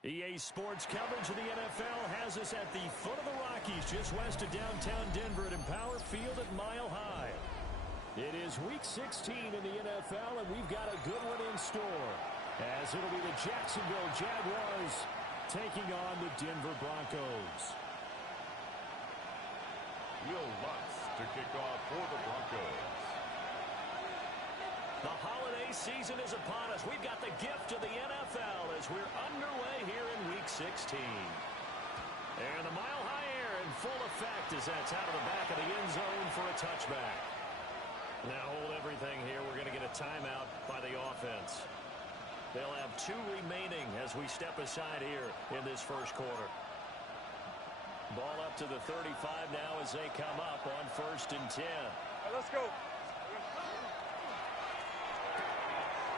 EA Sports coverage of the NFL has us at the foot of the Rockies, just west of downtown Denver at Empower Field at Mile High. It is Week 16 in the NFL, and we've got a good one in store, as it'll be the Jacksonville Jaguars taking on the Denver Broncos. Will Lutz to kick off for the Broncos. The holiday season is upon us. We've got the gift of the NFL as we're underway here in Week 16. And the Mile High air in full effect as that's out of the back of the end zone for a touchback. Now hold everything here. We're going to get a timeout by the offense. They'll have 2 remaining as we step aside here in this first quarter. Ball up to the 35 now as they come up on 1st and 10. Right, let's go.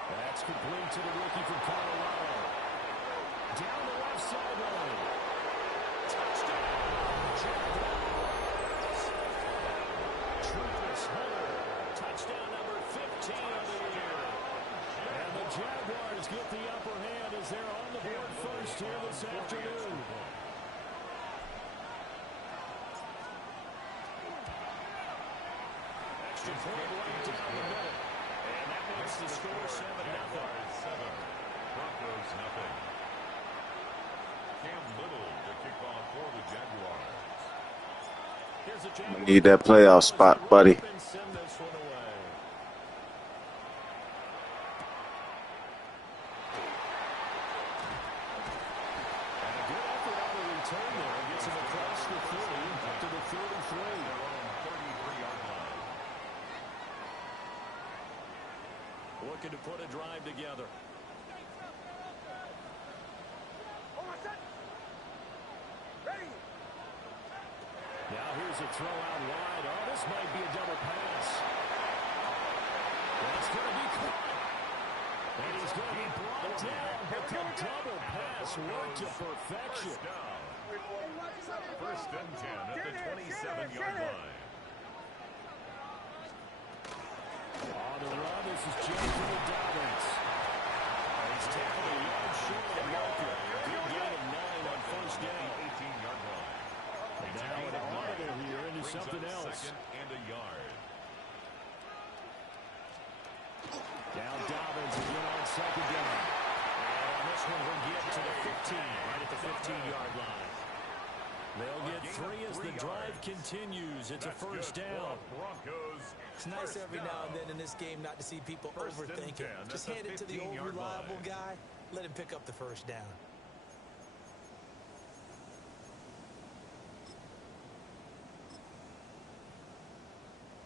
That's complete to the rookie from Colorado. Down the left sideline. Touchdown, Jaguars. Truthus Hunter. Touchdown number 15 of the year. And the Jaguars get the upper hand as they're on the board first here this afternoon. Extra point right down the middle. And that makes the score 7-0. Broncos nothing. Cam Little to kick off for the Jaguars. Here's the Jaguars. We need that playoff spot, buddy. Send this one away. And a good effort on the return there. Gets him across the 30 up to the 33. Their own 33-yard line. Looking to put a drive together. Now here's a throw out wide. Oh, this might be a double pass. That's going to be caught. And he's going to be brought down. But the double pass worked to perfection. First and 10 at the 27-yard line. On the run, this is Jacksonville Dobbins. He's tackled a yard short of the marker. Good gain of 9 on first down. 18-yard line. And now an audible here into something else. Second and a yard. Now Dobbins again on second down. And on this one, he'll get to the 15, right at the 15-yard line. They'll get 3 as the drive continues. It's a first down. It's nice every now and then in this game not to see people overthink it. Just hand it to the old reliable guy. Let him pick up the first down.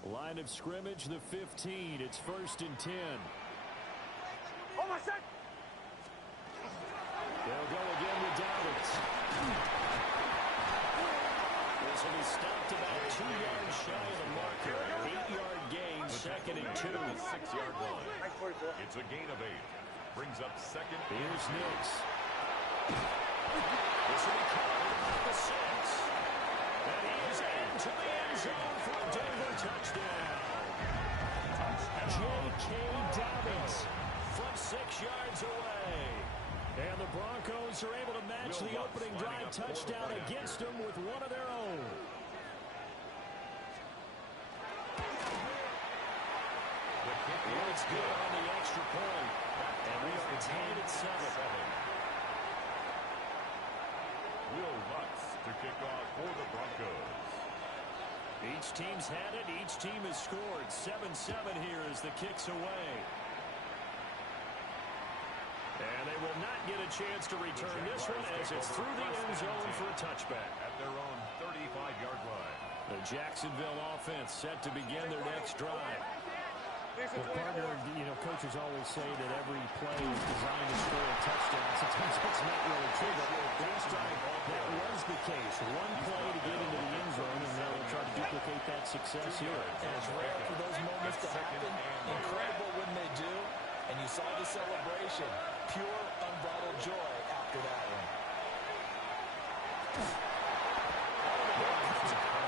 Line of scrimmage, the 15. It's 1st and 10. Oh, my son! They'll go again with Dobbins. This will be stopped about 2 yards shy of the marker. 8-yard gain, second and 2. 6-yard line. It's a gain of 8. Brings up second. Here's Nix. This will be caught at the 6. And he is into the end zone for a Denver touchdown. J.K. Dobbins from 6 yards away. And the Broncos are able to match the opening drive touchdown against them with one of their own. It's good on the extra point. And we are tied at 7. Will Lutz to kick off for the Broncos. Each team's had it. Each team has scored. 7-7 here as the kick's away. And they will not get a chance to return this one as it's through the end zone for a touchback. At their own 35-yard line. The Jacksonville offense set to begin their next drive. Well, partner, coaches always say that every play is designed to score a touchdown. Sometimes that's not really true, but last time that was the case. One play to get into the end zone, and now they'll try to duplicate that success here. And it's rare for those moments to happen. Incredible when they do. And you saw the celebration. Pure, unbridled joy after that one.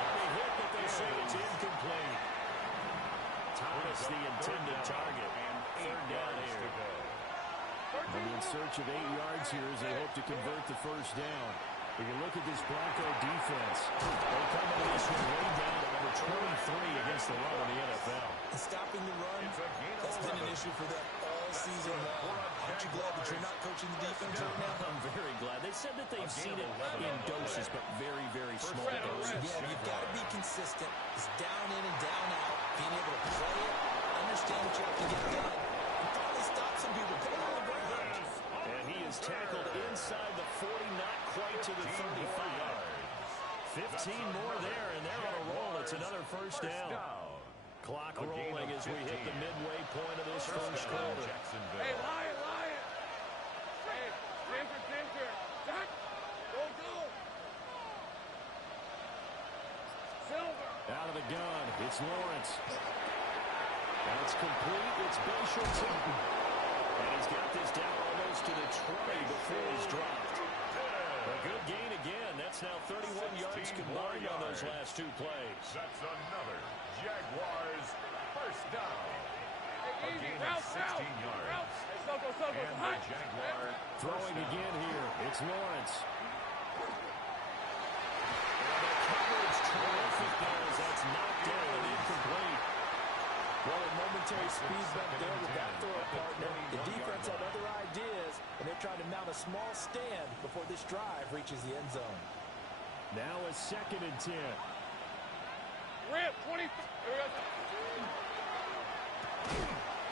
They hit, but they say it's incomplete. Thomas, the intended target. 3rd down here. And the insertion of 8 yards here as they hope to convert the first down. If you look at this Bronco defense, they come into this one way down to number 23 against the run in the NFL. And stopping the run, that's been an issue for them all season long. Aren't you glad that you're not coaching the defense right now? I'm very glad. They said that they've seen it in doses, but very, very small doses. Yeah, you've got to be consistent. It's down in and down out. Being able to play it, understand what you have to get done, and finally stop some people coming on the ground. And he is tackled inside the 40, not quite to the 35. 15 more there, and they're on a roll. It's another first down. Clock rolling as we hit the midway point of this first quarter. Hey, Lion! Hey, Ginger! Jack! Go! Silver! Out of the gun, it's Lawrence. That's complete. It's Bishop. And he's got this down almost to the 20 before he's dropped. A good gain again. That's now 31 yards combined on those last 2 plays. That's another Jaguars first down. A gain of 16 yards. And the Jaguar Throwing again here. It's Lawrence. And the coverage terrific there as that's knocked down and incomplete. Well, a momentary speed bump there with that throw partner. The defense had other ideas, and they're trying to mount a small stand before this drive reaches the end zone. Now a 2nd and 10. Rip, 20.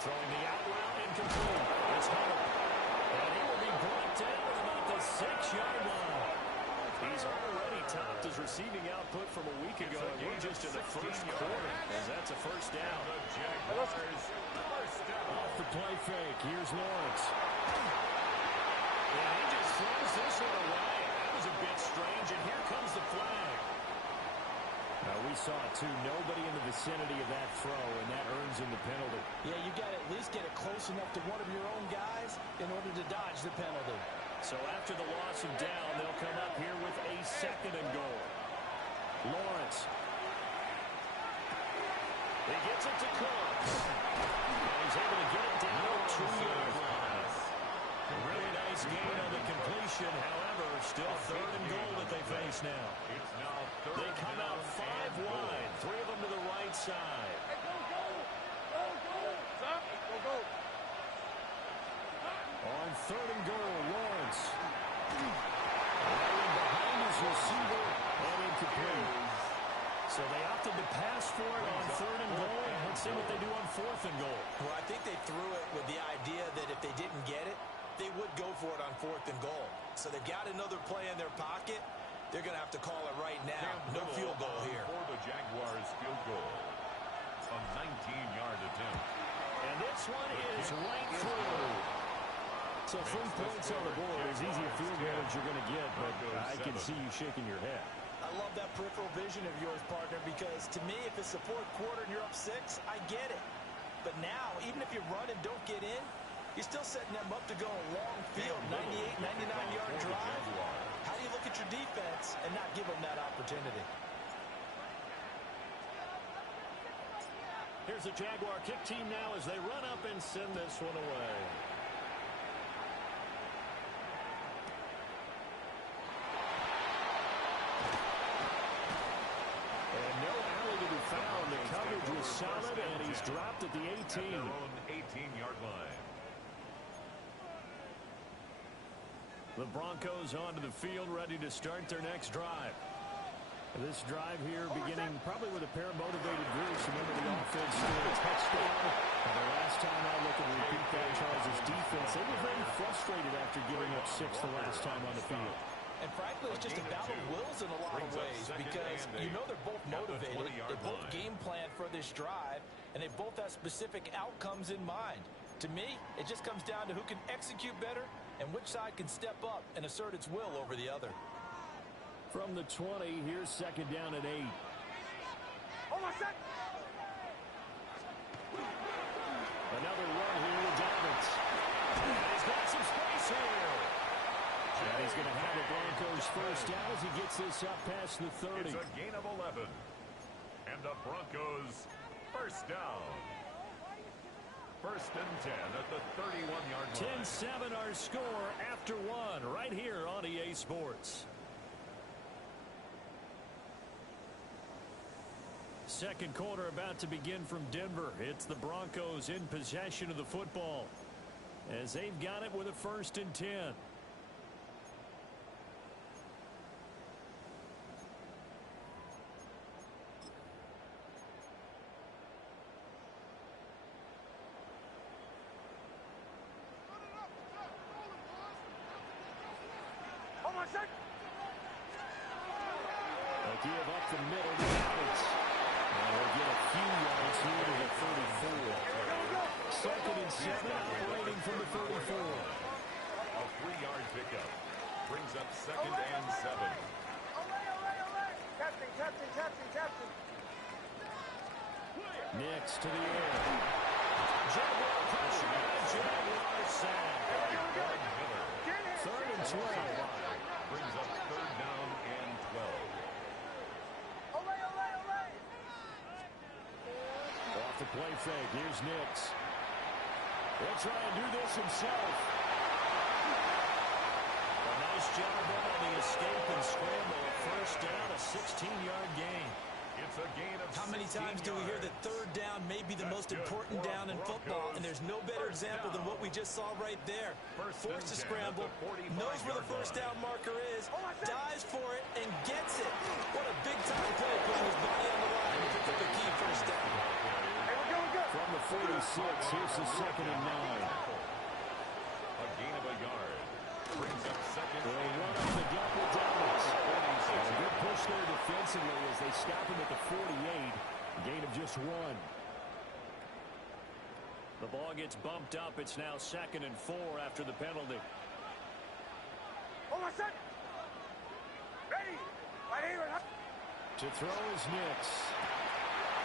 Throwing the out route incomplete. It's Hunter. And he will be brought down at about the 6-yard line. He's already topped his receiving output from a week ago, and we're just in the first quarter, as that's a first down. Off the play fake. Here's Lawrence. And he just throws this one away. That was a bit strange, and here comes the flag. We saw it too. Nobody in the vicinity of that throw, and that earns him the penalty. Yeah, you got to at least get it close enough to one of your own guys in order to dodge the penalty. So after the loss of down, they'll come up here with a 2nd and goal. Lawrence. He gets it to Cook. And he's able to get it down to 2-yard line. A really nice gain on the completion. However, still 3rd and goal that they face now. They come out 5 wide. 3 of them to the right side. Hey, go! Stop! Go! On 3rd and goal, Lawrence. Right behind his receiver and incomplete. So they opted to pass for it on 3rd and goal. Let's see what they do on 4th and goal. Well, I think they threw it with the idea that if they didn't get it, they would go for it on 4th and goal. So they've got another play in their pocket. They're going to have to call it right now. No field goal here. For the Jaguars field goal. A 19-yard attempt. And this one is right through. So 3 points on the board, as easy a field goal as you're going to get, but I can see you shaking your head. I love that peripheral vision of yours, partner, because to me, if it's the 4th quarter and you're up 6, I get it. But now, even if you run and don't get in, you're still setting them up to go a long field, 98, 99-yard drive. How do you look at your defense and not give them that opportunity? Here's the Jaguar kick team now as they run up and send this one away. And no alley to be found. The coverage was solid, and he's dropped at the 18. At their own 18-yard line. The Broncos onto the field, ready to start their next drive. This drive here beginning probably with a pair of motivated groups. Remember, the offense scored a touchdown. And the last time I look and repeat that, Charles' defense, they were very frustrated after giving up 6 the last time on the field. And frankly, it's just a battle of wills in a lot of ways because you know they're both motivated. They both game plan for this drive, and they both have specific outcomes in mind. To me, it just comes down to who can execute better and which side can step up and assert its will over the other. From the 20, here's 2nd down at 8. Oh, my son! Another run here with Dobbins. And he's got some space here. And he's going to have the Broncos first down as he gets this up past the 30. It's a gain of 11. And the Broncos first down. First and 10 at the 31-yard line. 10-7 our score after one right here on EA Sports. Second quarter about to begin from Denver. It's the Broncos in possession of the football as they've got it with a first and 10. They'll give up the middle to Giants. And they'll get a few yards here to the 34. Second and 7 operating from the 34. A 3-yard pickup brings up second and 7. Captain. Next to the air. Jaguar pressure. Jaguar sack. Third and 12. Brings up third down and 12. Off the play fake. Here's Nix. He'll try and do this himself. A nice job on the escape and scramble. First down, a 16-yard gain. It's a gain of How many times do we hear that third down may be the most important down in football, and there's no better example than what we just saw right there. Forced to scramble, knows where the first down marker is, dives for it, and gets it. What a big-time play, putting his body on the line to pick up a key first down. From the 46, here's the second and 9. A gain of a yard. Brings up second. They'll run off the gut with Dallas. A good push there defensively as they stop him at the 48. Gain of just 1. The ball gets bumped up. It's now second and 4 after the penalty. Ready. Right here. To throw is Nix.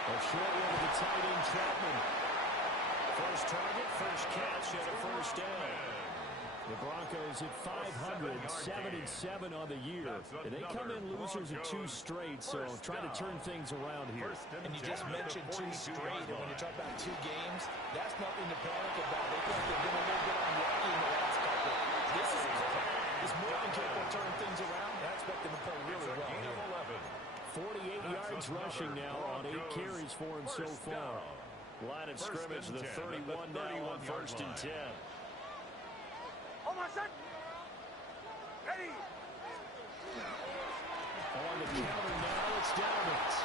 A short one to the tight end, Troutman. First target, first catch, and a first down. The Broncos at 500, 7-7 on the year. And they come in losers of 2 straight, so try to turn things around here. And you just mentioned 2 straight, and when you talk about 2 games, that's nothing to panic about. They feel like they've been a little bit unlucky in the last couple. This is a club that's more than capable of turning things around. I expect them to play really well here. 48 yards rushing now on 8 carries for him so far. Line of scrimmage, the 31 now on first and 10. Ready. On the counter now, it's Dallas.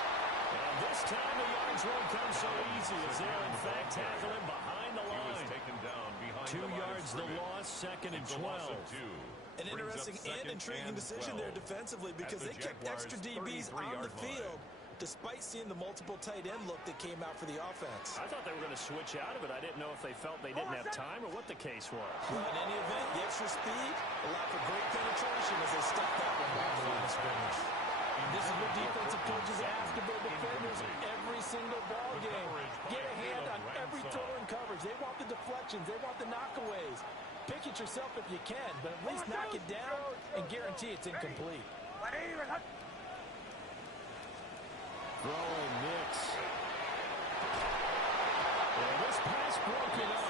And this time the yards won't come so easy as they'll in fact tackle him behind the line. 2 yards the loss, second and 12. An interesting and intriguing decision there defensively because they kept extra DBs on the field despite seeing the multiple tight end look that came out for the offense. I thought they were going to switch out of it. I didn't know if they felt they didn't have time or what the case was. Well, in any event, the extra speed allowed for great penetration as they stepped that one down the line of scrimmage. And this is what defensive coaches ask of their defenders every single ball game. Get a hand on every throw in coverage. They want the deflections. They want the knockaways. Pick it yourself if you can, but at least knock it down and guarantee it's incomplete. Throwing Nix. And this pass broken up.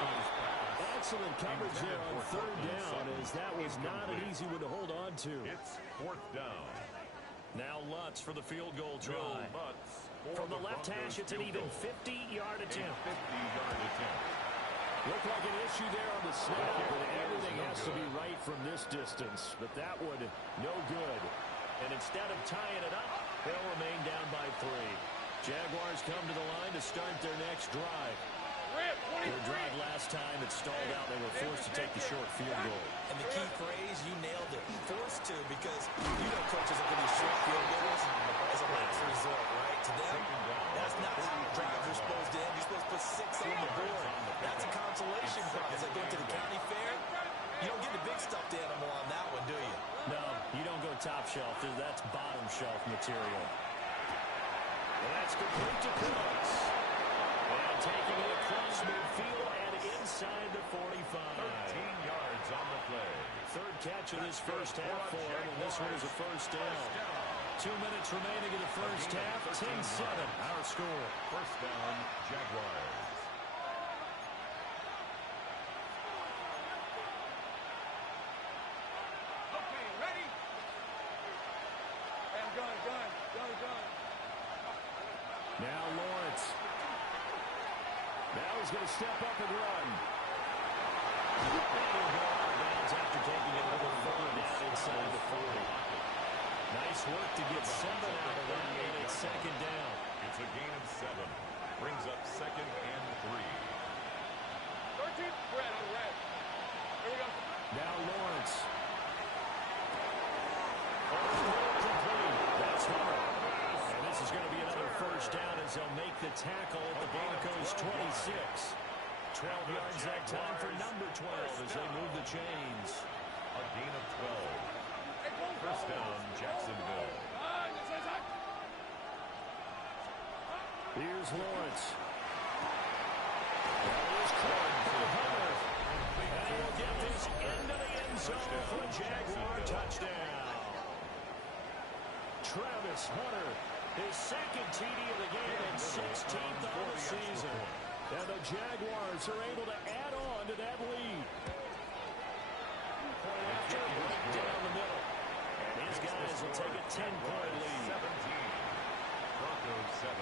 Excellent coverage there on third down as that was not an easy one to hold on to. It's fourth down. Now Lutz for the field goal try. From the left hash, it's an even 50-yard attempt. Looked like an issue there on the snap, but everything has to be right from this distance. But that would no good. And instead of tying it up, they'll remain down by 3. Jaguars come to the line to start their next drive. Their drive last time, it stalled out. They were forced to take the short field goal. And the key phrase, you nailed it. Forced to, because you know coaches are going to short field goals as a last resort, right? To them, that's not how drives are supposed to end. You're supposed to put 6 on the board. That's a consolation prize. Like going to the county fair, you don't get the big stuffed animal on that one, do you? No, you don't go top shelf. That's bottom shelf material. And that's complete to Cooks. And taking it across midfield and inside the 45. 13 yards on the play. Third catch of this first half for him, and this one is a first down. 2 minutes remaining in the first half. 10-7, our score. First down, Jaguars. is going to step up and run. And he'll go out of bounds after taking it a little further down inside the 40. Nice work to get 7 out of that, and it's second down. It's a gain of 7. Brings up second and 3. 13, red on red. Here we go. Now Lawrence. Complete. That's Hunter. And this is going to be another first down as they'll make the tackle at the Broncos' 26. 12 yards that time for number 12 as they move the chains. A gain of 12. First down, Jacksonville. Here's Lawrence. That is caught for Hunter. And he'll get this into the end zone for a Jaguar touchdown. Travis Hunter, his second TD of the game and 16th of the season. And the Jaguars are able to add on to that lead. Point after, right down the middle. And his guys will take a 10-point lead. 17. Broncos 7.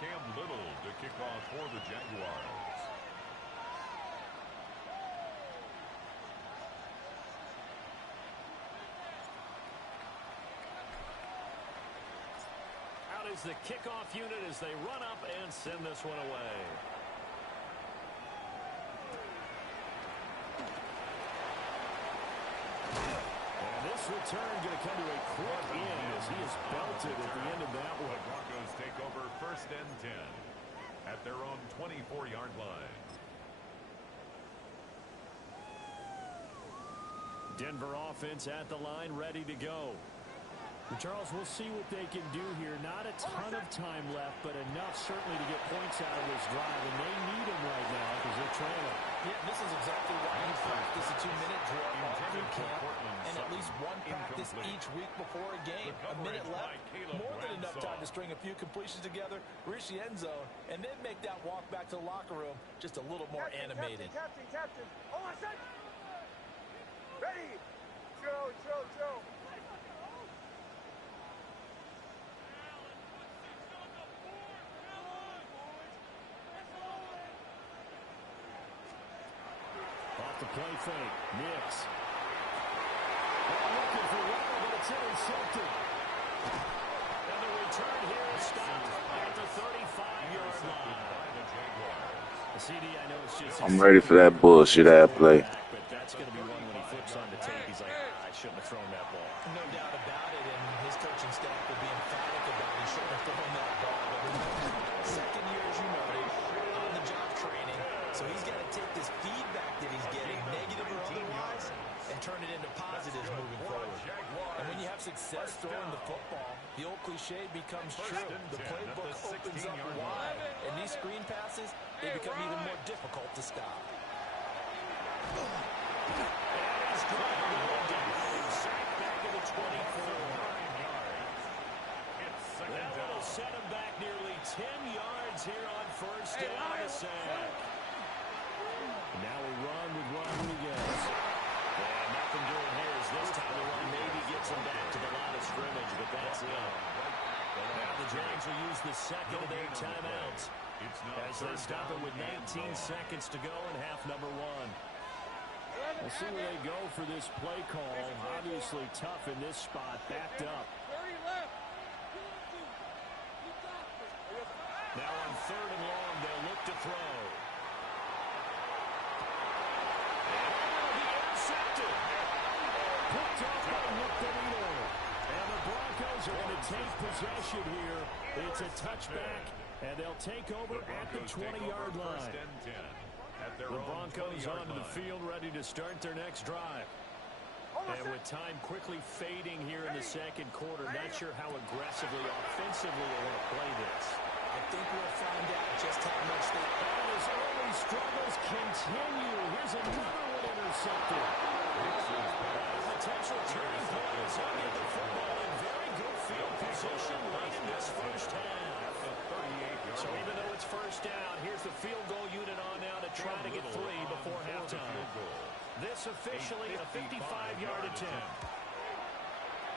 Cam Little to kick off for the Jaguars. Out is the kickoff unit as they run up and send this one away. And this return going to come to a quick end as he is belted at the end of that The one. Broncos take over first and 10 at their own 24-yard line. Denver offense at the line, ready to go. Charles, we'll see what they can do here. Not a ton of time left, but enough certainly to get points out of this drive, and they need them right now because they're trailing. Yeah, this is exactly why you practice a 2-minute drill all through camp and at least one practice each week before a game. A minute left, more than enough time to string a few completions together, reach the end zone, and then make that walk back to the locker room just a little more animated. Captain. Hold on, son. Ready. Drill. Off the play fake. Nix. Looking for Waddle, but it's intercepted. And the return here is stopped at the 35-yard line. The CD, I know it's just I'm ready for that bullshit ad play. but that's going to be one when he flips on the tape. He's like, I shouldn't have thrown that ball. No doubt about it, and his coaching staff will be emphatic about he shouldn't have thrown that ball. But remember, second year, as you noted, on-the-job training, so he's got to take this feedback that he's getting, negative or otherwise, and turn it into positives moving forward. And when you have success throwing the football, the old cliche becomes true. The playbook opens up wide, and these screen passes, they become even more difficult to stop. That will set him back nearly 10 yards here on first down and a sack. Now we run with Rodriguez. And nothing doing here as this time the run maybe gets him back to the line of scrimmage, but that's it. Now the Jags will use the second of their timeouts as they stop it with 19 seconds to go in half number 1. We'll see where they go for this play call. Obviously tough in this spot, backed up. Now on third and long, they'll look to throw. And it'll be intercepted. Picked off by Nick DeVito. And the Broncos are going to take possession here. It's a touchback, and they'll take over at the 20-yard line. The Broncos onto the field, ready to start their next drive. And with time quickly fading here in the second quarter, not sure how aggressively, offensively they want to play this. I think we'll find out just how much they... And his early struggles continue. Here's another one intercepted. Potential turning point as they get the football in very good field position late in this first half. So even though it's first down, here's the field goal unit on now to try to get 3 before halftime. This officially a 55-yard attempt.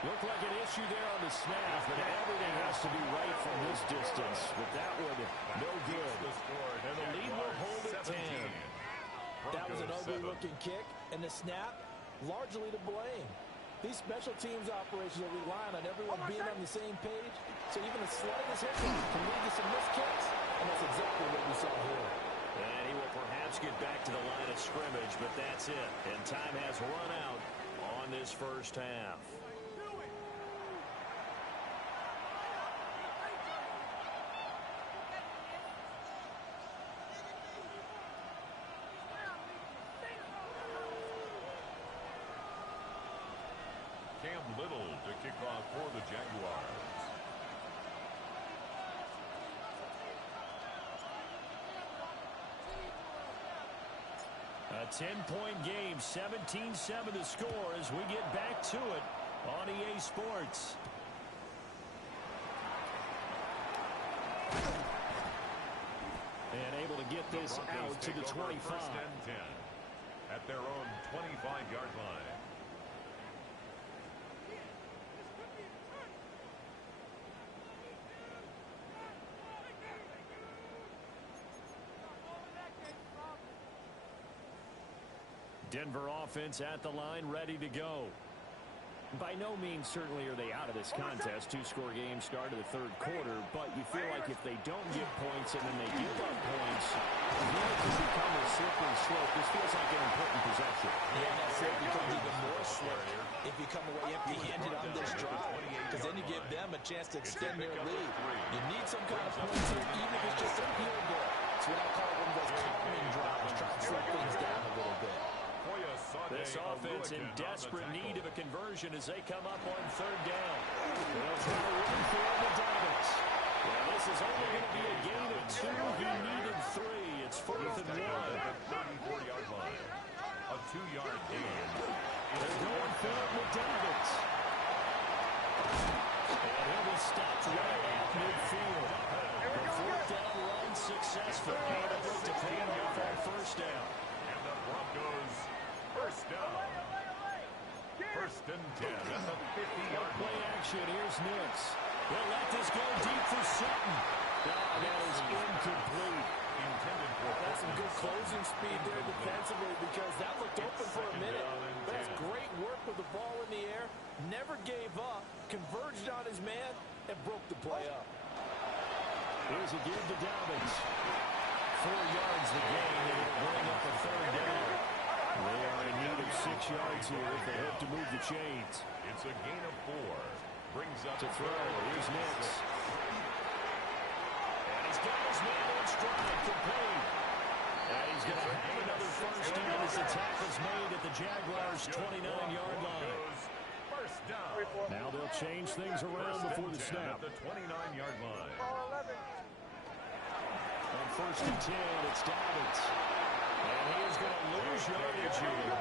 Looked like an issue there on the snap, but everything has to be right from this distance. But that one, no good. And the lead will hold at 10. That was an ugly-looking kick, and the snap, largely to blame. These special teams operations are relying on everyone being on the same page, so even the slightest hiccup can lead to some missed kicks, and that's exactly what we saw here. And he will perhaps get back to the line of scrimmage, but that's it. And time has run out on this first half. Cam Little to kick off for the Jaguars. A 10-point game, 17-7 the score as we get back to it on EA Sports. And able to get this out to the 25. First and 10 at their own 25-yard line. Denver offense at the line, ready to go. By no means certainly are they out of this contest. Two-score game start of the third quarter, but you feel like if they don't get points and then they give up points, then it can become a slippery slope. This feels like an important possession. Yeah, and that slope becomes even more slow if you come away empty-handed on this drive, because then you give them a chance to extend their lead. You need some kind of points here, even if it's just a field goal. It's what I call one of those calming drives, trying to slow things down a little bit. This offense in desperate need of a conversion as they come up on third down. Well, it's going to run for the Dolphins. Well, this is only going to be a gain of 2. He needed 3. It's 4th and 1. 34-yard line. A 2-yard gain. They're going for it with Dolphins. And he'll be stopped right at midfield. The fourth down run successful. And they look to pay it off on first down. And the Broncos first down. First and 10 at the 50-yard line. Play action. Here's Nix. They'll let this go deep for Sutton. That is incomplete. Intended for That's some good closing speed there defensively, because that looked open for a minute. That's great work with the ball in the air. Never gave up. Converged on his man and broke the play up. Here's a give to Dobbins. 4 yards the gain. They will bring up a third down. They are in need of 6 yards here if they hope to move the chains. It's a gain of 4. Brings up To throw. Here's Nix. And he's got his man on stride. Complete. And he's going to have another first down as the tackle's made at the Jaguars' 29-yard line. First down. Now they'll change things around before the snap. At the 29-yard line. On first and 10, it's Dobbins. And he is going to lose yardage here.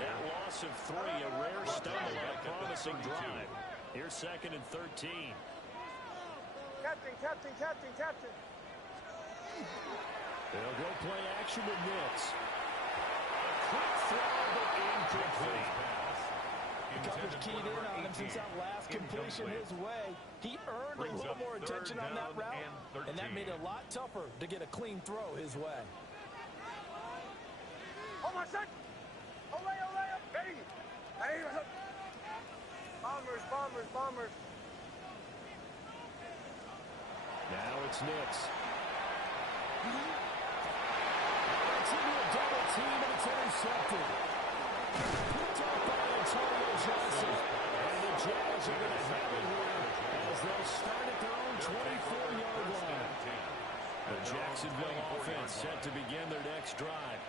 That loss of 3, a rare stumble on a promising drive. Here's second and 13. Captain. They'll go play action with Nix. A quick throw, but incomplete. Coverage keyed in on him since that last completion his way. He earned a little more attention on that route, and that made it a lot tougher to get a clean throw his way. Oh my son! Olay! Hey! Bombers! Now it's Nix. It's into a double team, and it's intercepted. Picked up by Antonio Johnson. And the Jags are going to have it here as they'll start at their own 24-yard line. The Jacksonville offense set to begin their next drive.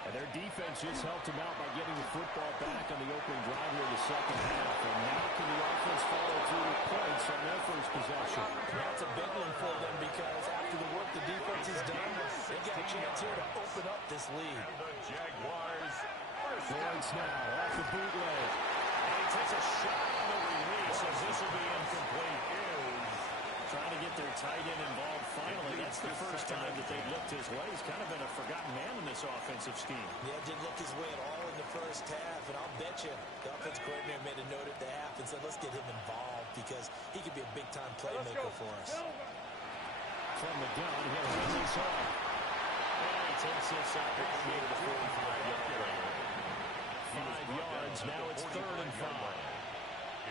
And their defense just helped them out by getting the football back on the opening drive here in the second half. And now can the offense follow through with points on their first possession? That's a big one for them, because after the work the defense has done, they got a chance here to open up this lead. And the Jaguars Lawrence now off the bootleg. And he takes a shot on the release as this will be incomplete. Trying to get their tight end involved finally. That's the first time that they've looked his way. He's kind of been a forgotten man in this this offensive scheme. Yeah, didn't look his way at all in the first half, and I'll bet you the offense coordinator made a note at the half and said, let's get him involved because he could be a big-time playmaker for us. From the gun, he'll win this off. And he takes this up at the 45-yard line. 5 yards, now it's 3rd and 5.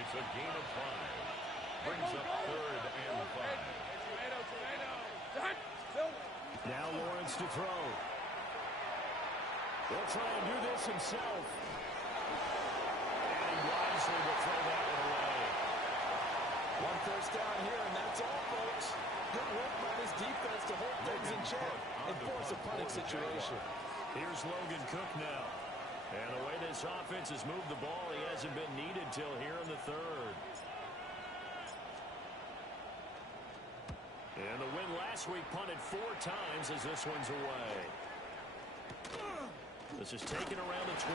It's a gain of 5. Brings up 3rd and 5. Now Lawrence to throw. He'll try and do this himself. And wisely will throw that one away. 1 first down here, and that's all, folks. Good work by this defense to hold things in check and force a punting situation. Here's Logan Cook now. And the way this offense has moved the ball, he hasn't been needed till here in the 3rd. And the win last week punted 4 times as this one's away. This is taken around the 12.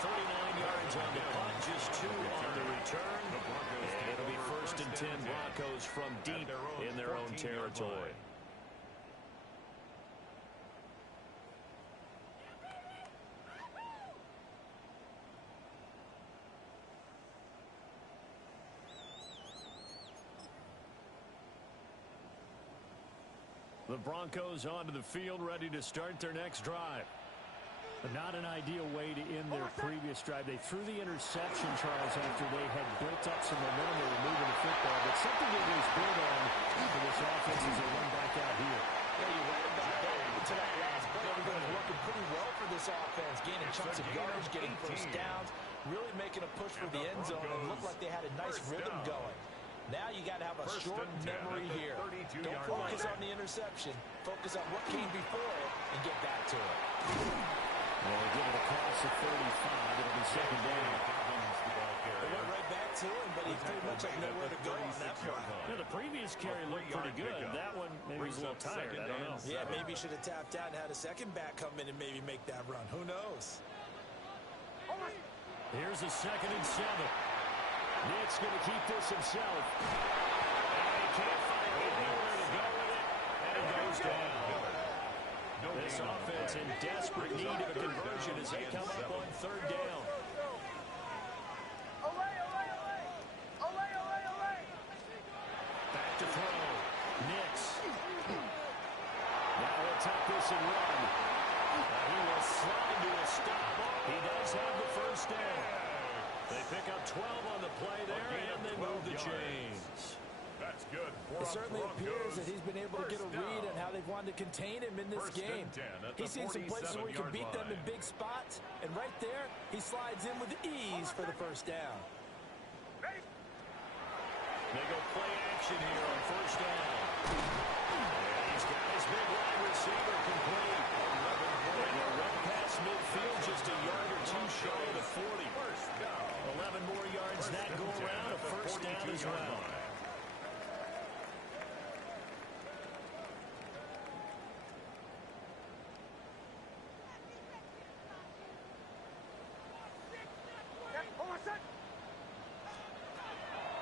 39 yards on the punt, just 2 on the return. And it'll be 1st and 10 Broncos from deep in their own territory. The Broncos onto the field, ready to start their next drive. But not an ideal way to end their previous drive. They threw the interception, Charles, after they had built up some momentum. They were moving the football, but something they was built on for this offense as they run back out here. Yeah, you're right about that. To that last play, everything was working pretty well for this offense, gaining chunks of yardage, getting first downs, really making a push for the end zone, and looked like they had a nice rhythm going. Now you got to have a short memory here. Don't focus on the interception. Focus on what came before it and get back to it. Well, they get it across the 35. It'll be 2nd down. They went right back to him, but he pretty much had nowhere to go on that play. Yeah, the previous carry looked pretty good. That one maybe was a little tired. I don't know. Yeah, maybe he should have tapped out and had a second back come in and maybe make that run. Who knows? Here's a 2nd and 7. Nick's going to keep this himself. And he can't find anywhere to go with it, and it goes down. This offense in desperate need of a conversion as they come up on 3rd down. Back to throw. Nix. Now he'll take this and run. He will slide to a stop. He does have the 1st down. They pick up 12 on the play there, and they move the chains. That's good. It certainly appears that he's been able to get a read on how they've wanted to contain him in this game. He's seen some places where he can beat them in big spots, and right there, he slides in with ease for the 1st down. They go play action here on 1st down. And he's got his big wide receiver complete. And they're right past midfield, just a yard or 2 shy of the 40. 11 more yards that go around, a 1st down as well.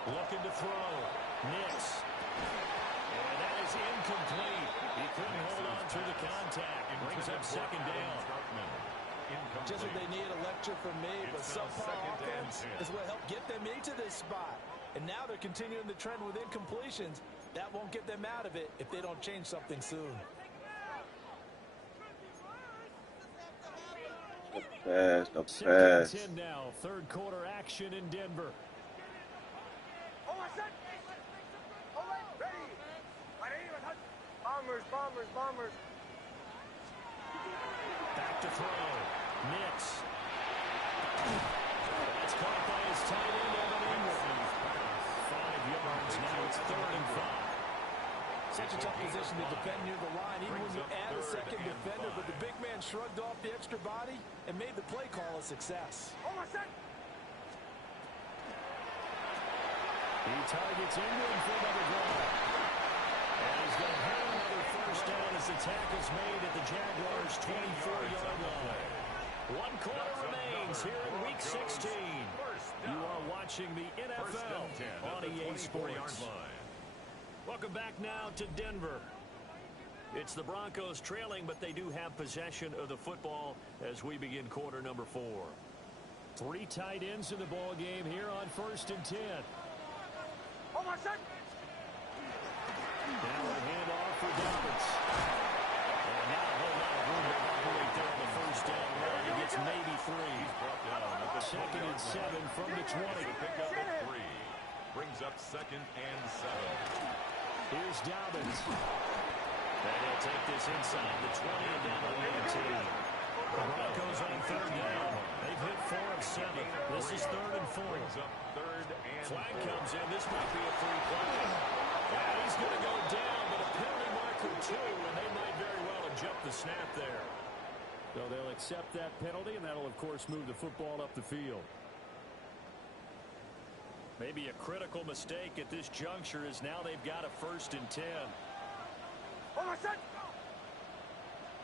Looking to throw. Nix. And that is incomplete. He couldn't hold on through the contact. Brings up 2nd down. Just what they need, a lecture from me, but subpar offense is what helped get them into this spot. And now they're continuing the trend with incompletions. That won't get them out of it if they don't change something soon. Pass, no 2nd pass. and 10 now. 3rd quarter action in Denver. Bombers. Back to throw. Nix. That's caught by his tight end, Evan Ingram. 5 yards. Now it's 3rd and 5. Such a tough position to defend near the line, even when you add a second defender, but the big man shrugged off the extra body and made the play call a success. He targets Ingram for another drive. And he's going to have another 1st down as the tackle's made at the Jaguars' 24-yard line. 1 quarter remains here in Week 16. You are watching the NFL on EA Sports. Welcome back now to Denver. It's the Broncos trailing, but they do have possession of the football as we begin quarter number 4. 3 tight ends in the ball game here on 1st and 10. Hold on a second. Now a handoff for Dobbins. And not a whole lot of room to operate there on the first down run. He gets maybe 3. 2nd and 7 from the 20. Pick up at 3. Brings up 2nd and 7. Here's Dobbins. And he'll take this inside the 20 and down to the 18. The Broncos on 3rd down. They've hit 4 of 7. This is 3rd and 4. Brings up 3rd and 4. Flag comes in. This might be a free play. And he's going to go down, but a penalty marker 2, and they might very well have jumped the snap there. So they'll accept that penalty, and that'll, of course, move the football up the field. Maybe a critical mistake at this juncture is now they've got a 1st and 10. Hold on a second.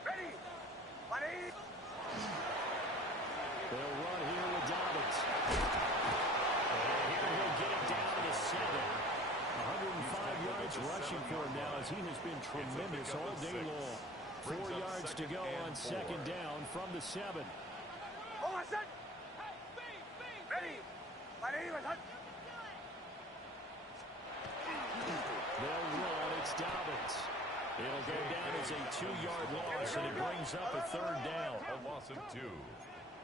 Ready. Ready. They'll run here with Dobbins. And here he'll get it down to 7. 105 yards rushing for him now as he has been tremendous all day long. 4 yards to go on 2nd down from the 7. Hold on a second. Ready. Ready. They'll run. It's Dobbins. It'll go down as a 2-yard loss, and it brings up a 3rd down. A loss of 2.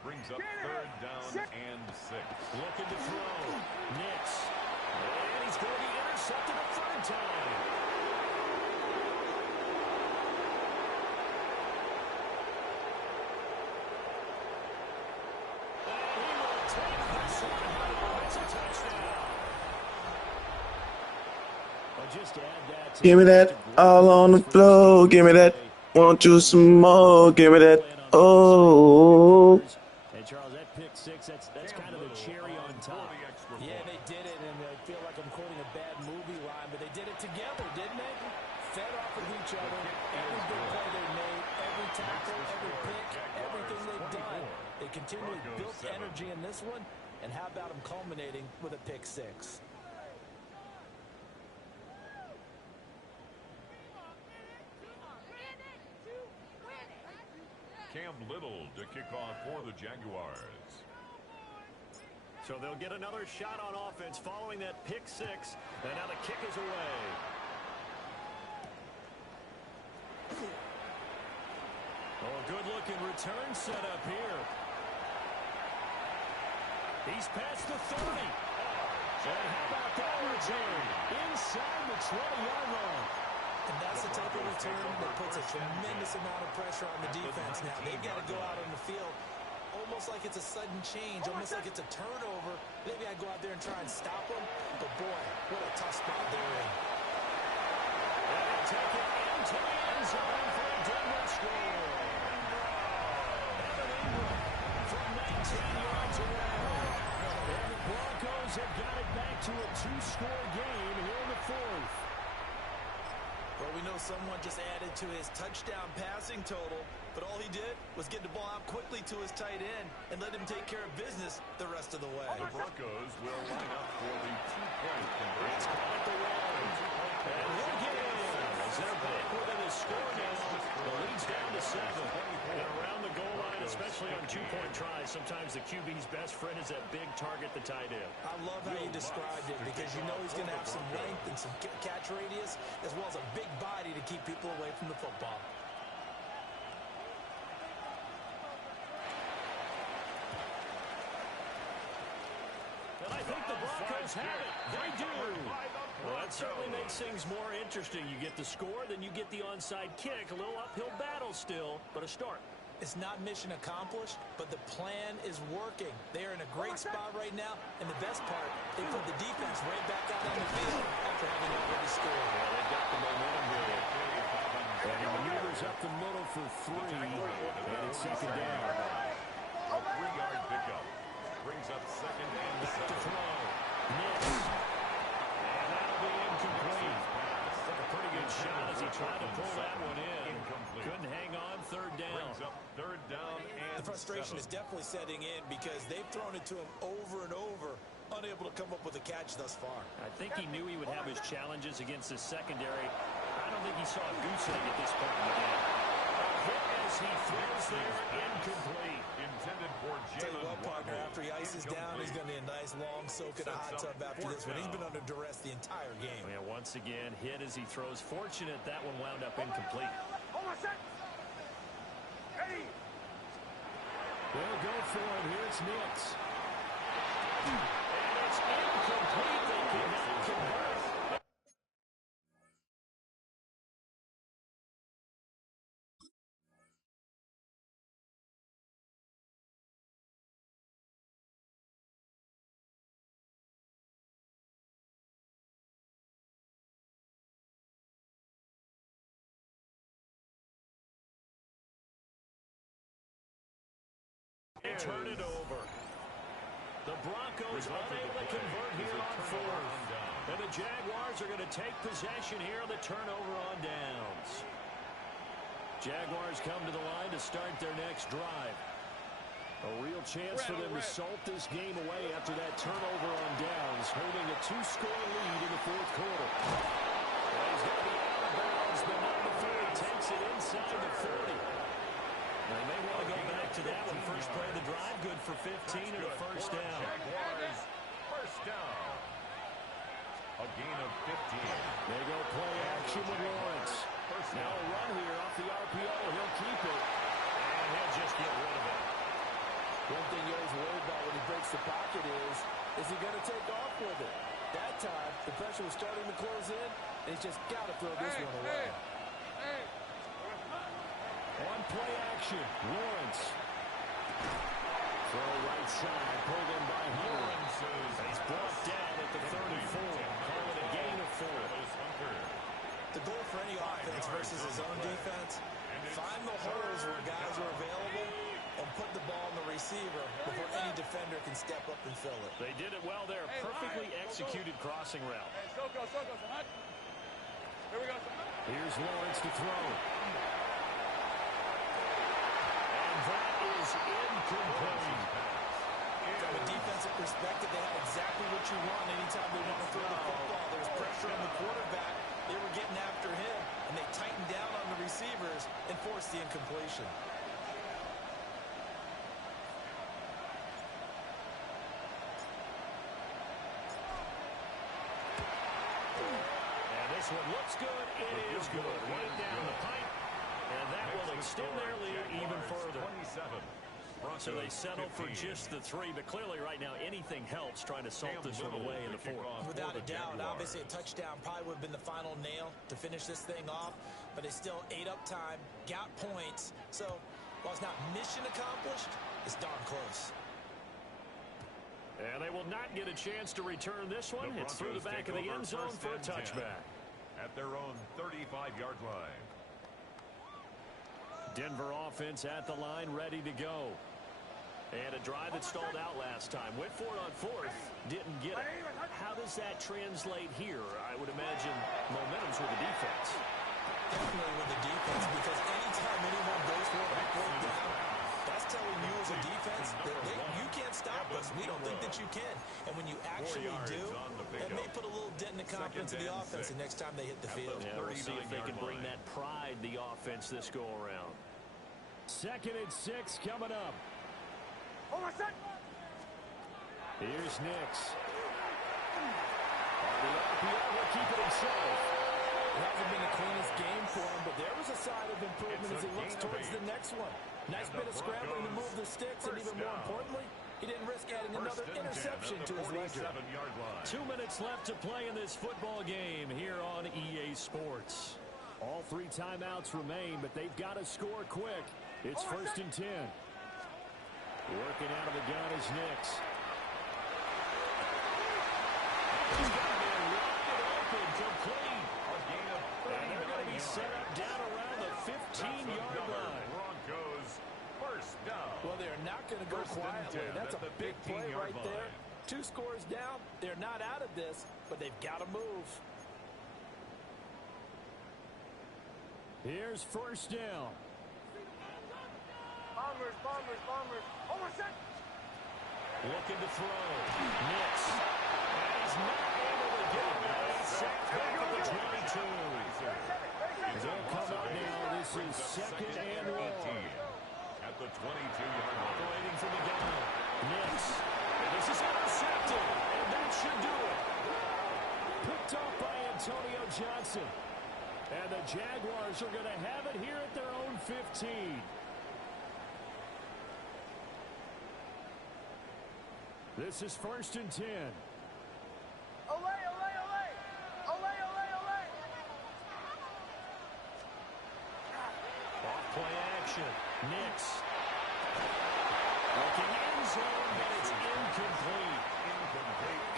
Brings up 3rd down and 6. Looking to throw. Nix. And he's going to be intercepted a 3rd time. And he will take this one home. It's a touchdown. But just to add that to Give me that all on the floor. Give me that. Want you some more? Give me that. Oh. And Charles, that pick 6, that's kind of the cherry on top. Yeah, they did it, and I feel like I'm quoting a bad movie line, but they did it together, didn't they? Fed off of each other. Every big play they made, every tackle, every pick, everything they've done. They continually built energy in this one, and how about them culminating with a pick 6? Cam Little to kick off for the Jaguars. So they'll get another shot on offense following that pick 6, and now the kick is away. Oh, a good-looking return set up here. He's past the 30. And how about that return? Inside the 20-yard line. And that's the type of return that puts a tremendous amount of pressure on the defense now. They've got to go out on the field almost like it's a sudden change, almost like it's a turnover. Maybe I go out there and try and stop them, but boy, what a tough spot they're in. And they'll take it into the end zone for a Denver score. Evan Ingram from 19 yards away. And the Broncos have got it back to a 2-score game here in the 4th. Well, we know someone just added to his touchdown passing total, but all he did was get the ball out quickly to his tight end and let him take care of business the rest of the way. The Broncos will line up for the 2-point It's conversion. caught the way. And Wiggins, as they're back within the score now, the lead's down to 7. And around the goal line, especially on 2-point tries, sometimes the QB's best friend is that big target, the tight end. I love how you described it because you know he's going to have some length and some catch radius as well as a big body to keep people away from the football. And I think the Broncos have it. They do. Well, that certainly makes things more interesting. You get the score, then you get the onside kick. A little uphill battle still, but a start. It's not mission accomplished, but the plan is working. They are in a great spot right now, and the best part, they put the defense right back out on the field after having already scored. Well, they've got the momentum here. And he maneuvers up the middle for 3, and it's 2nd down. A 3-yard pickup. Brings up 2nd and 7. To throw. Nix. And that'll be incomplete. Took a pretty good shot as he tried to pull that one in. Couldn't hang on. 3rd down. Brings up 3rd down and The frustration 7. is definitely setting in because they've thrown it to him over and over, unable to come up with a catch thus far. I think he knew he would have his challenges against the secondary. I don't think he saw a goose egg at this point in the game. A hit as he throws there, incomplete. Intended for Tell you Jalen what, partner, Waddle. after he ices down, he's going to need a nice long soak in a hot tub after this one. He's been under duress the entire game. Yeah, once again, hit as he throws. Fortunate that one wound up incomplete. They'll go for it. Here's Nix. And it's incomplete. They cannot convert. They turn it over. The Broncos unable to convert here on fourth. And the Jaguars are going to take possession here on the turnover on downs. Jaguars come to the line to start their next drive. A real chance for them to salt this game away after that turnover on downs, holding a 2-score lead in the fourth quarter. Well, he's going to be out of bounds, but not before he takes it inside the 40. They may want to go back to that one. First play of the drive, good for 15 and a first down. Jaguars, first down. A gain of 15. They go play action with Lawrence. Now a run here off the RPO. He'll keep it. And he'll just get rid of it. One thing you always worry about when he breaks the pocket is he going to take off with it? That time, the pressure was starting to close in, and he's just got to throw this one away. On play action, Lawrence. Throw right side, pulled in by Hunter. He's brought down at the 34. Call it a gain of 4. The goal for any offense versus his own defense, find the holes where guys are available and put the ball in the receiver before any defender can step up and fill it. They did it well there. Perfectly executed crossing route. Here's Lawrence to throw. And that is incomplete. From a defensive perspective, they have exactly what you want anytime they want to throw the football. There's pressure on the quarterback. They were getting after him, and they tightened down on the receivers and forced the incompletion. And this one looks good. It is good. Right down the pipe. And that will extend their lead even further. 27. So they settle for just the 3, but clearly right now anything helps trying to salt this one away in the 4th. Without a doubt, obviously a touchdown probably would have been the final nail to finish this thing off, but it's still ate up time, got points. So while it's not mission accomplished, it's darn close. And they will not get a chance to return this one. It's through the back of the end zone for a touchback. At their own 35-yard line. Denver offense at the line, ready to go. And a drive that stalled out last time. Went for it on 4th, didn't get it. How does that translate here? I would imagine momentum's with the defense. Definitely with the defense, because anytime anyone goes for it on 4th down, that's telling you as a defense that you can't stop us. We don't think that you can. And when you actually do, that may put a little dent in the confidence of the offense the next time they hit the field. Yeah, we'll see if they can bring that pride, the offense, this go-around. 2nd and 6 coming up. Here's Nix. On the RPO, will keep it himself. It hasn't been the cleanest game for him, but there was a sign of improvement as he looks towards the next one. Nice bit of scrambling to move the sticks, and even more importantly, he didn't risk adding another interception to his ledger. 2 minutes left to play in this football game here on EA Sports. All 3 timeouts remain, but they've got to score quick. It's 1st and 10. Working out of the gun is Nix. He's got to be wide open, complete. And they're going to be set up down around the 15-yard line. Broncos, first down. Well, they're not going to go quietly. That's a big play right there. 2 scores down. They're not out of this, but they've got to move. Here's 1st down. Bombers. Looking to throw. Nix. And he's not able to get it. It's sacked back at the 22. They'll come up now. This is second and long. At the 22-yard line. Operating from the gun. Nix. And this is intercepted. And that should do it. Picked off by Antonio Johnson. And the Jaguars are going to have it here at their own 15. This is 1st and 10. Olay, olay, olay. Olay, olay, olay. Off play action. Nix. Looking end zone, but it's incomplete.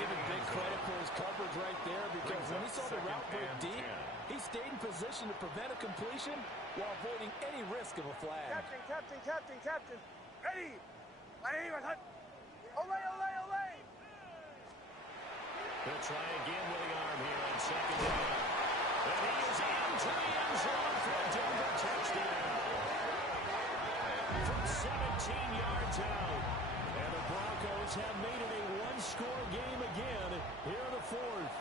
Giving big credit for his coverage right there, because when he saw the route break deep, he stayed in position to prevent a completion while avoiding any risk of a flag. Captain, captain, captain, captain. Ready. Olay, olay, olay. They'll try again with the arm here on second down. And he is into the end zone for a Denver touchdown. From 17 yards out. And the Broncos have made it a one-score game again here in the fourth.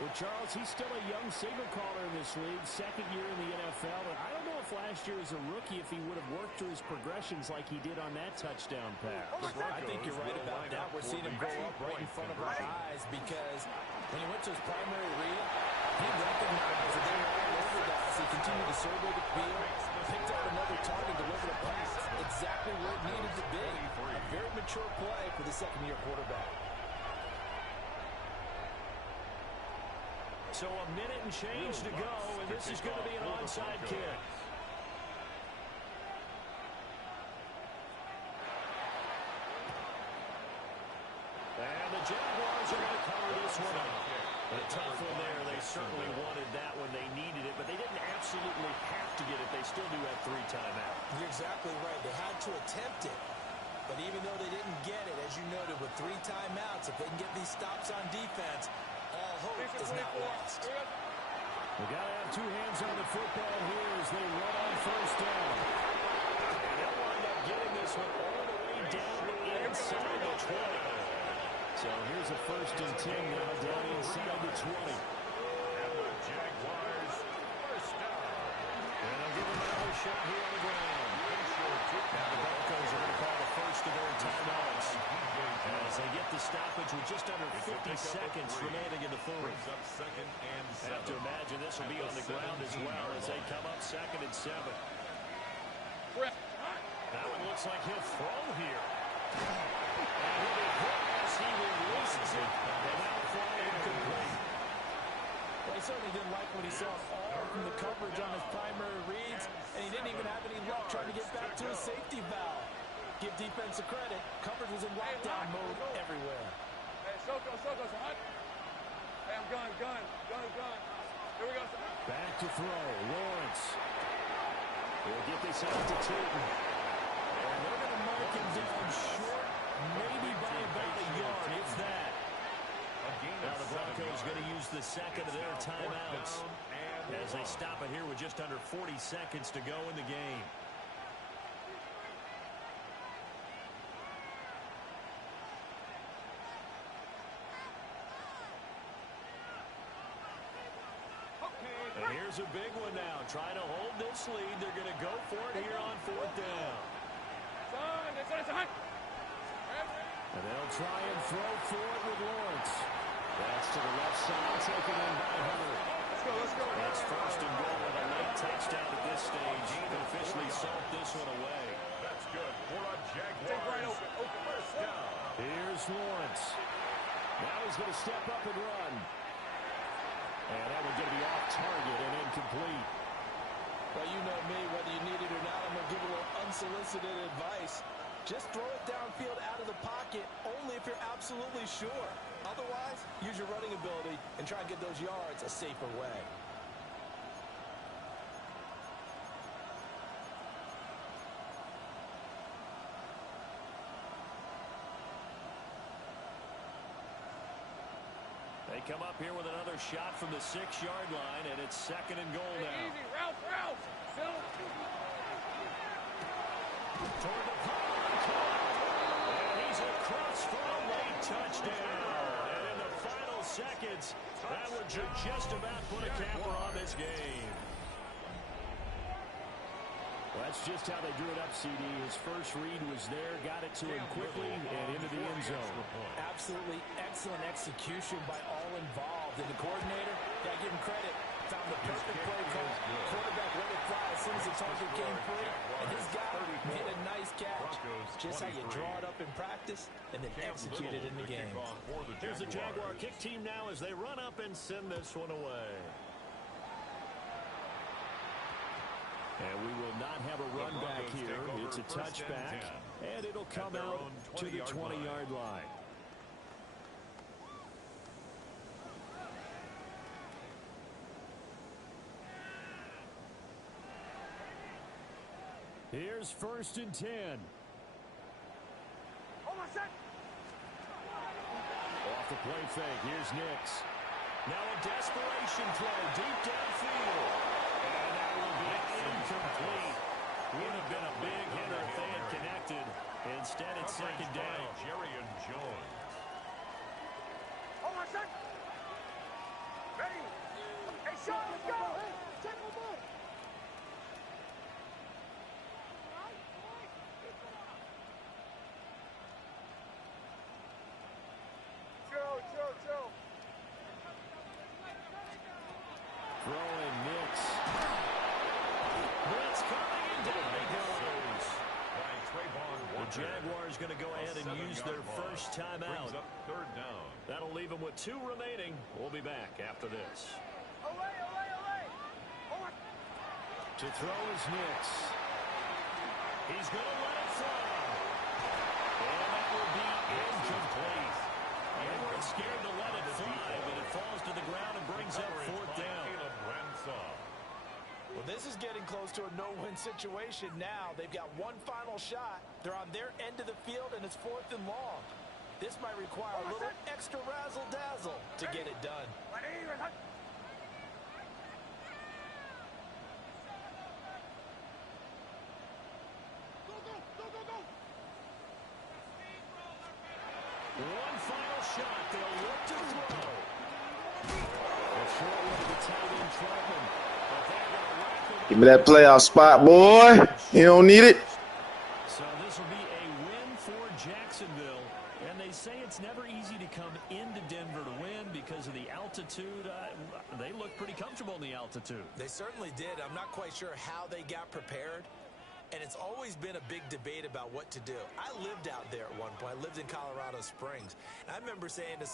Well, Charles, he's still a young signal caller in this league, second year in the NFL. And I don't know if last year as a rookie, if he would have worked through his progressions like he did on that touchdown pass. I think you're right about that. We're seeing him grow up right in front of our eyes, because when he went to his primary read, he recognized that they were all over that as he continued to survey the field, picked up another target, delivered a pass exactly where it needed to be. A very mature play for the second-year quarterback. So a minute and change to go, and this is going to be an onside kick. And the Jaguars are going to cover this one up. A tough one there. They certainly wanted that when they needed it, but they didn't absolutely have to get it. They still do have 3 timeouts. You're exactly right. They had to attempt it. But even though they didn't get it, as you noted, with 3 timeouts, if they can get these stops on defense, all hope is not lost. We got to have 2 hands on the football here as they run on first down. And they'll wind up getting this one all the way down inside the 20. So here's a 1st and 10 now down inside the 20. And the Jaguars first down. And they'll give them another shot here on the ground. Now the Broncos are going to call the first of their timeouts as they get the stoppage with just under 50 seconds remaining in the fourth. Brings up 2nd and 7. I have to imagine this will be on the ground as well as they come up 2nd and 7. That one looks like he'll throw here. And he'll be hit as he releases it. And now flying incomplete. Well, he certainly didn't like what he saw all from the coverage on his primary reads, and he didn't even have any luck trying to get back to his safety valve. Give defense a credit. Coverage was in lockdown mode everywhere. Hey, Soko, son. Hey, I'm gun. Here we go, son. Back to throw. Lawrence. We'll get this out to Tootin. And they're going to mark him down short, maybe by about a yard, if that. Now the Broncos going to use the second of their timeouts as they stop it here with just under 40 seconds to go in the game. And here's a big one now. Trying to hold this lead. They're going to go for it here on 4th down. Son. And they'll try and throw for it with Lawrence. That's to the left side, taken in by Hunter. Let's go. That's 1st and goal with a late touchdown at this stage. They officially salt this one away. That's good for a Jaguars. Take right open. First down. Here's Lawrence. Now he's going to step up and run. And that one's going to be off target and incomplete. Well, you know me, whether you need it or not, I'm going to give a little unsolicited advice. Just throw it downfield out of the pocket only if you're absolutely sure. Otherwise, use your running ability and try and get those yards a safer way. They come up here with another shot from the 6-yard line, and it's 2nd and goal now. Easy. Ralph. Settle. Toward the pylon, and he's across for a late touchdown. And in final seconds. That would just about put a capper on this game. Well, that's just how they drew it up, CD. His first read was there, got it to him quickly, and into the end zone. Absolutely excellent execution by all involved. And the coordinator, got to give him credit, found the perfect play call. Quarterback let it fly as soon as the target came free. And this guy hit a nice catch. Just how you draw it up in practice and then execute it in the game. Here's the Jaguar kick team now as they run up and send this one away. And we will not have a run back here. It's a touchback, and it'll come out to the 20-yard line. Here's 1st and 10. Off the play fake, here's Nix. Now a desperation throw deep downfield. And that will be incomplete. Would have been a big hitter if they had connected. Instead, it's second down. Jerry and Jones. Ready? Hey, Sean, let's go! Check the ball! Chill. Throwing Nix. Blitz coming and down he goes. The Jaguars going to go ahead and use their first timeout. Third down. That'll leave them with 2 remaining. We'll be back after this. To throw is Nix. He's going to let it fly. And that will be incomplete. They weren't scared to let it fly, but it falls to the ground and brings up 4th down. Well, this is getting close to a no-win situation now. They've got one final shot. They're on their end of the field, and it's 4th and long. This might require a little extra razzle-dazzle to get it done. One final shot. They'll look to throw. The short one to the tight end, Troutman. But they're going to wrap it up. Give me that playoff spot, boy. You don't need it. So this will be a win for Jacksonville. And they say it's never easy to come into Denver to win because of the altitude. They look pretty comfortable in the altitude. They certainly did. I'm not quite sure how they got prepared. And it's always been a big debate about what to do. I lived out there at one point. I lived in Colorado Springs. And I remember saying to